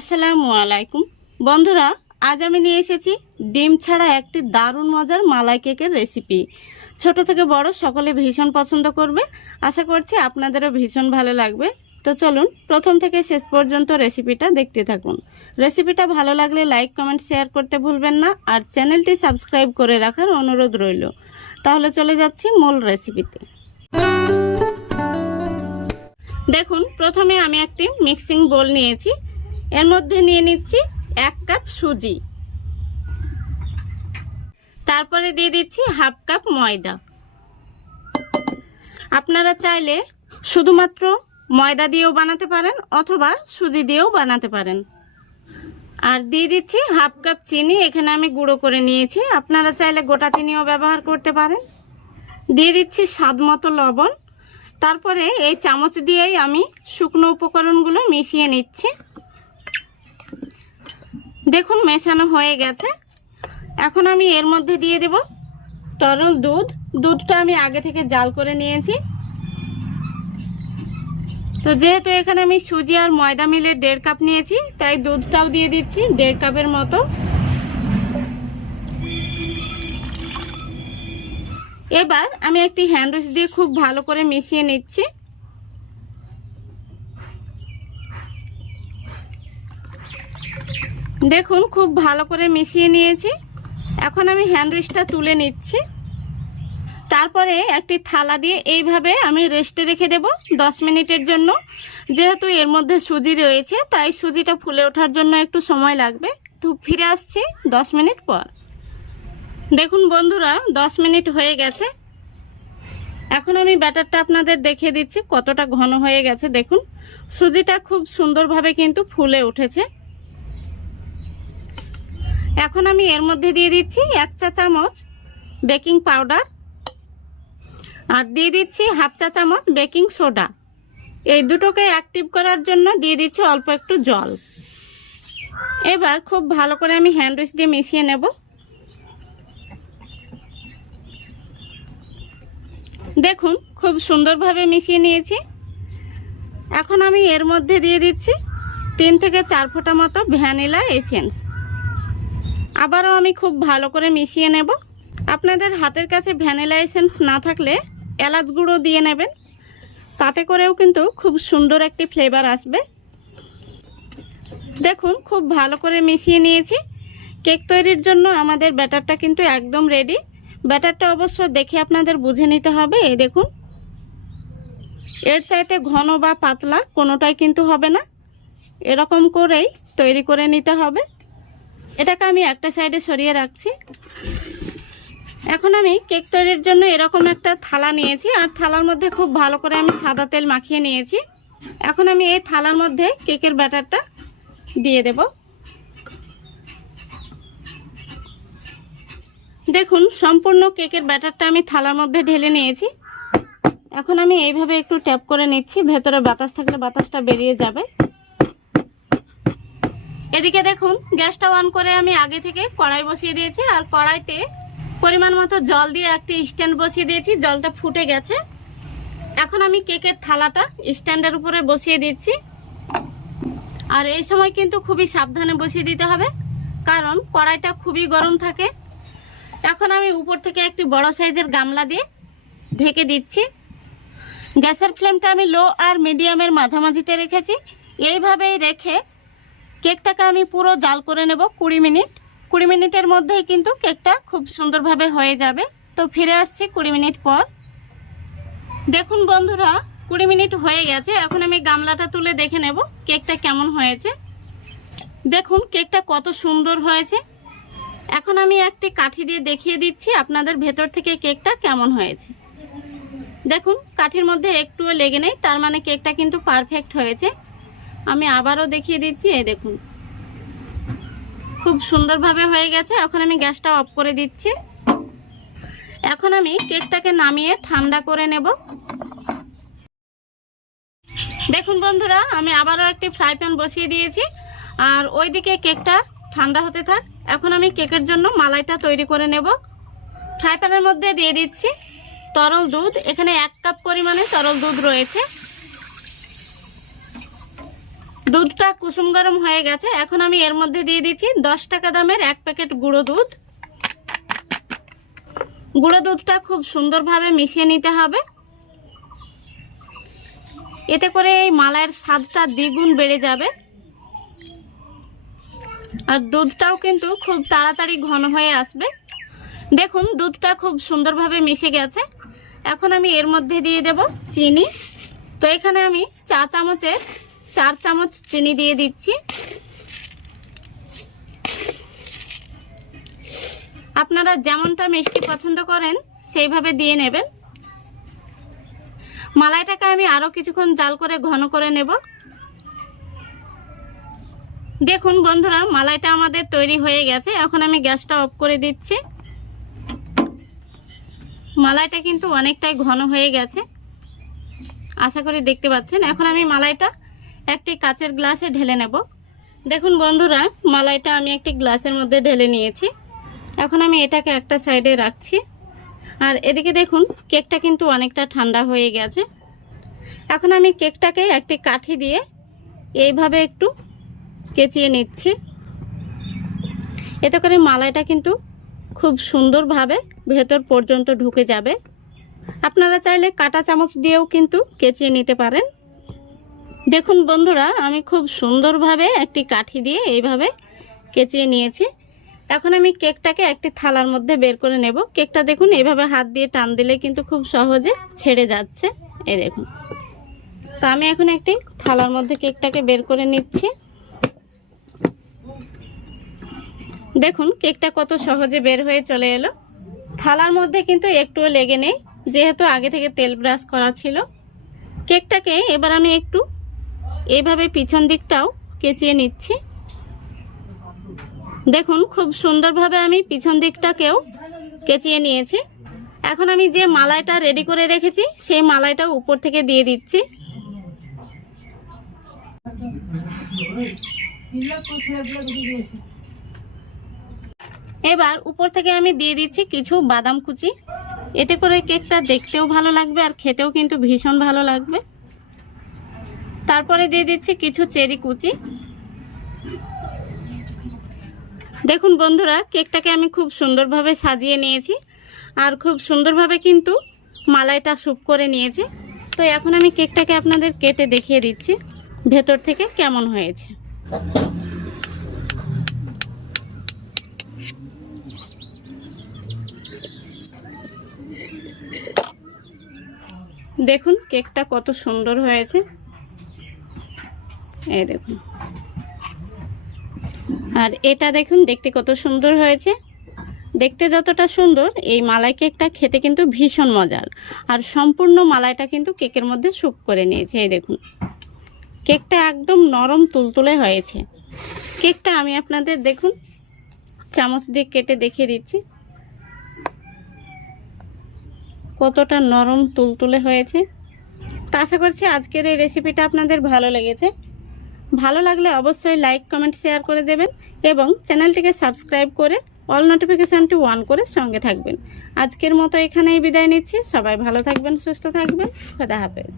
আসসালামু আলাইকুম বন্ধুরা, আজ আমি নিয়ে এসেছি ডিম ছাড়া একটি দারুণ মজার মালাই কেকের রেসিপি। ছোট থেকে বড় সকলে ভীষণ পছন্দ করবে। আশা করছি আপনাদেরও ভীষণ ভালো লাগবে। তো চলুন প্রথম থেকে শেষ পর্যন্ত রেসিপিটা দেখতে থাকুন। রেসিপিটা ভালো লাগলে লাইক কমেন্ট শেয়ার করতে ভুলবেন না, আর চ্যানেলটি সাবস্ক্রাইব করে রাখার অনুরোধ রইল। তাহলে চলে যাচ্ছি মূল রেসিপিতে। দেখুন, প্রথমে আমি একটি মিক্সিং বোল নিয়েছি। এর মধ্যে নিয়ে নিচ্ছি 1 কাপ সুজি, তারপরে দিয়ে দিচ্ছি হাফ কাপ ময়দা। আপনারা চাইলে শুধুমাত্র ময়দা দিয়েও বানাতে পারেন অথবা সুজি দিয়েও বানাতে পারেন। আর দিয়ে দিচ্ছি হাফ কাপ চিনি, এখানে আমি গুঁড়ো করে নিয়েছি, আপনারা চাইলে গোটা চিনিও ব্যবহার করতে পারেন। দিয়ে দিচ্ছি স্বাদ মতো লবণ। তারপরে এই চামচ দিয়েই আমি শুকনো উপকরণগুলো মিশিয়ে নিচ্ছি। দেখুন মেশানো হয়ে গেছে। এখন আমি এর মধ্যে দিয়ে দেব তরল দুধ। দুধটা আমি আগে থেকে জাল করে নিয়েছি। তো যেহেতু এখানে আমি সুজি আর ময়দা মিলে 1.5 কাপ নিয়েছি, তাই দুধটাও দিয়ে দিচ্ছি 1.5 কাপের মতো। এবার আমি একটি হ্যান্ড উইস্ক দিয়ে খুব ভালো করে মিশিয়ে নিচ্ছি। দেখুন খুব ভালো করে মিশিয়ে নিয়েছি। এখন আমি হ্যান্ড উইস্কটা তুলে নিচ্ছি। তারপরে একটি থালা দিয়ে এইভাবে আমি রেস্টে রেখে দেব 10 মিনিটের জন্য। যেহেতু এর মধ্যে সুজি রয়েছে, তাই সুজিটা ফুলে ওঠার জন্য একটু সময় লাগবে। তো ফিরে আসছি 10 মিনিট পর। দেখুন বন্ধুরা, 10 মিনিট হয়ে গেছে। এখন আমি ব্যাটারটা আপনাদের দেখিয়ে দিচ্ছি কতটা ঘন হয়ে গেছে। দেখুন সুজিটা খুব সুন্দরভাবে কিন্তু ফুলে উঠেছে। এখন আমি এর মধ্যে দিয়ে দিচ্ছি 1 চা চামচ বেকিং পাউডার, আর দিয়ে দিচ্ছি হাফ চা চামচ বেকিং সোডা। এই দুটোকে অ্যাক্টিভ করার জন্য দিয়ে দিচ্ছি অল্প একটু জল। এবার খুব ভালো করে আমি হ্যান্ড উইস্ক দিয়ে মিশিয়ে নেব। দেখুন খুব সুন্দরভাবে মিশিয়ে নিয়েছি। এখন আমি এর মধ্যে দিয়ে দিচ্ছি 3 থেকে 4 ফোঁটা মতো ভ্যানিলা এসেন্স। আবারও আমি খুব ভালো করে মিশিয়ে নেব। আপনাদের হাতের কাছে ভ্যানিলা এসেন্স না থাকলে এলাচ গুঁড়ো দিয়ে নেবেন, তাতে করেও কিন্তু খুব সুন্দর একটি ফ্লেভার আসবে। দেখুন খুব ভালো করে মিশিয়ে নিয়েছি। কেক তৈরির জন্য আমাদের ব্যাটারটা কিন্তু একদম রেডি। ব্যাটারটা অবশ্য দেখে আপনাদের বুঝে নিতে হবে। এই দেখুন, এর চাইতে ঘন বা পাতলা কোনোটাই কিন্তু হবে না। এরকম করেই তৈরি করে নিতে হবে। এটাকে আমি একটা সাইডে সরিয়ে রাখছি। এখন আমি কেক তৈরির জন্য এরকম একটা থালা নিয়েছি, আর থালার মধ্যে খুব ভালো করে আমি সাদা তেল মাখিয়ে নিয়েছি। এখন আমি এই থালার মধ্যে কেকের ব্যাটারটা দিয়ে দেব। দেখুন সম্পূর্ণ কেকের ব্যাটারটা আমি থালার মধ্যে ঢেলে নিয়েছি। এখন আমি এইভাবে একটু ট্যাপ করে নিচ্ছি, ভেতরে বাতাস থাকলে বাতাসটা বেরিয়ে যাবে। এদিকে দেখুন গ্যাসটা অন করে আমি আগে থেকে কড়াই বসিয়ে দিয়েছি, আর কড়াইতে পরিমাণ মতো জল দিয়ে একটি স্ট্যান্ড বসিয়ে দিয়েছি। জলটা ফুটে গেছে। এখন আমি কেকের থালাটা স্ট্যান্ডের উপরে বসিয়ে দিচ্ছি। আর এই সময় কিন্তু খুবই সাবধানে বসিয়ে দিতে হবে, কারণ কড়াইটা খুবই গরম থাকে। এখন আমি উপর থেকে একটি বড় সাইজের গামলা দিয়ে ঢেকে দিচ্ছি। গ্যাসের ফ্লেমটা আমি লো আর মিডিয়ামের মাঝামাঝিতে রেখেছি। এইভাবেই রেখে কেকটাকে আমি পুরো জাল করে নেব 20 মিনিট। 20 মিনিটের মধ্যেই কিন্তু কেকটা খুব সুন্দরভাবে হয়ে যাবে। তো ফিরে আসছি 20 মিনিট পর। দেখুন বন্ধুরা 20 মিনিট হয়ে গেছে। এখন আমি গামলাটা তুলে দেখে নেব কেকটা কেমন হয়েছে। দেখুন কেকটা কত সুন্দর হয়েছে। এখন আমি একটি কাঠি দিয়ে দেখিয়ে দিচ্ছি আপনাদের ভেতর থেকে কেকটা কেমন হয়েছে। দেখুন কাঠির মধ্যে একটুও লেগে নেই, তার মানে কেকটা কিন্তু পারফেক্ট হয়েছে। আমি আবারও দেখিয়ে দিচ্ছি। এই দেখুন খুব সুন্দরভাবে হয়ে গেছে। এখন আমি গ্যাসটা অফ করে দিচ্ছি। এখন আমি কেকটাকে নামিয়ে ঠান্ডা করে নেব। দেখুন বন্ধুরা, আমি আবারও একটি ফ্রাই প্যান বসিয়ে দিয়েছি, আর ওইদিকে কেকটা ঠান্ডা হতে থাক। এখন আমি কেকের জন্য মালাইটা তৈরি করে নেব। ফ্রাই প্যানের মধ্যে দিয়ে দিচ্ছি তরল দুধ। এখানে 1 কাপ পরিমাণে তরল দুধ রয়েছে। দুধটা কুসুম গরম হয়ে গেছে। এখন আমি এর মধ্যে দিয়ে দিচ্ছি 10 টাকা দামের 1 প্যাকেট গুঁড়ো দুধ। গুঁড়ো দুধটা খুব সুন্দরভাবে মিশিয়ে নিতে হবে, এতে করে এই মালাইয়ের স্বাদটা দ্বিগুণ বেড়ে যাবে। আর দুধটাও কিন্তু খুব তাড়াতাড়ি ঘন হয়ে আসবে। দেখুন দুধটা খুব সুন্দরভাবে মিশে গেছে। এখন আমি এর মধ্যে দিয়ে দেব চিনি। তো এখানে আমি চা চামচের 4 চামচ চিনি দিয়ে দিচ্ছি। আপনারা যেমনটা মিষ্টি পছন্দ করেন সেইভাবে দিয়ে নেবেন। মালাইটাকে আমি আরও কিছুক্ষণ জাল করে ঘন করে নেব। দেখুন বন্ধুরা, মালাইটা আমাদের তৈরি হয়ে গেছে। এখন আমি গ্যাসটা অফ করে দিচ্ছি। মালাইটা কিন্তু অনেকটাই ঘন হয়ে গেছে, আশা করি দেখতে পাচ্ছেন। এখন আমি মালাইটা একটি কাচের গ্লাসে ঢেলে নেব। দেখুন বন্ধুরা, মালাইটা আমি একটি গ্লাসের মধ্যে ঢেলে নিয়েছি। এখন আমি এটাকে একটা সাইডে রাখছি। আর এদিকে দেখুন কেকটা কিন্তু অনেকটা ঠান্ডা হয়ে গেছে। এখন আমি কেকটাকে একটি কাঠি দিয়ে এইভাবে একটু কেচিয়ে নিচ্ছি। এতে করে মালাইটা কিন্তু খুব সুন্দরভাবে ভেতর পর্যন্ত ঢুকে যাবে। আপনারা চাইলে কাঁটা চামচ দিয়েও কিন্তু কেচিয়ে নিতে পারেন। দেখুন বন্ধুরা, আমি খুব সুন্দরভাবে একটি কাঠি দিয়ে এইভাবে কেচিয়ে নিয়েছি। এখন আমি কেকটাকে একটি থালার মধ্যে বের করে নেব। কেকটা দেখুন এইভাবে হাত দিয়ে টান দিলে কিন্তু খুব সহজে ছেড়ে যাচ্ছে, এই দেখুন। তো আমি এখন একটি থালার মধ্যে কেকটাকে বের করে নিচ্ছি। দেখুন কেকটা কত সহজে বের হয়ে চলে এলো। থালার মধ্যে কিন্তু একটুও লেগে নেই, যেহেতু আগে থেকে তেল ব্রাশ করা ছিল। কেকটাকে এবার আমি একটু এইভাবে পিছন দিকটাও কেচিয়ে নিচ্ছি। দেখুন খুব সুন্দরভাবে আমি পিছন দিকটাকেও কেচিয়ে নিয়েছি। এখন আমি যে মালাইটা রেডি করে রেখেছি সেই মালাইটা উপর থেকে দিয়ে দিচ্ছি। এবার উপর থেকে আমি দিয়ে দিচ্ছি কিছু বাদাম কুচি। এতে করে কেকটা দেখতেও ভালো লাগবে আর খেতেও কিন্তু ভীষণ ভালো লাগবে। তারপরে দিয়ে দিচ্ছি কিছু চেরি কুচি। দেখুন বন্ধুরা, কেকটাকে আমি খুব সুন্দরভাবে সাজিয়ে নিয়েছি আর খুব সুন্দরভাবে কিন্তু মালাইটা স্যুপ করে নিয়েছি। তো এখন আমি কেকটাকে আপনাদের কেটে দেখিয়ে দিচ্ছি ভেতর থেকে কেমন হয়েছে। দেখুন কেকটা কত সুন্দর হয়েছে, এই দেখুন। আর এটা দেখুন দেখতে কত সুন্দর হয়েছে। দেখতে যতটা সুন্দর, এই মালাই কেকটা খেতে কিন্তু ভীষণ মজার। আর সম্পূর্ণ মালাইটা কিন্তু কেকের মধ্যে স্যুপ করে নিয়েছে, এই দেখুন। কেকটা একদম নরম তুলতুলে হয়েছে। কেকটা আমি আপনাদের দেখুন চামচ দিয়ে কেটে দেখিয়ে দিচ্ছি কতটা নরম তুলতুলে হয়েছে। তো আশা করছি আজকের এই রেসিপিটা আপনাদের ভালো লেগেছে। ভালো লাগলে অবশ্যই লাইক, কমেন্ট, শেয়ার করে দেবেন এবং চ্যানেলটিকে সাবস্ক্রাইব করে অল নোটিফিকেশানটি অন করে সঙ্গে থাকবেন। আজকের মতো এখানেই বিদায় নিচ্ছি। সবাই ভালো থাকবেন, সুস্থ থাকবেন। খোদা হাফেজ।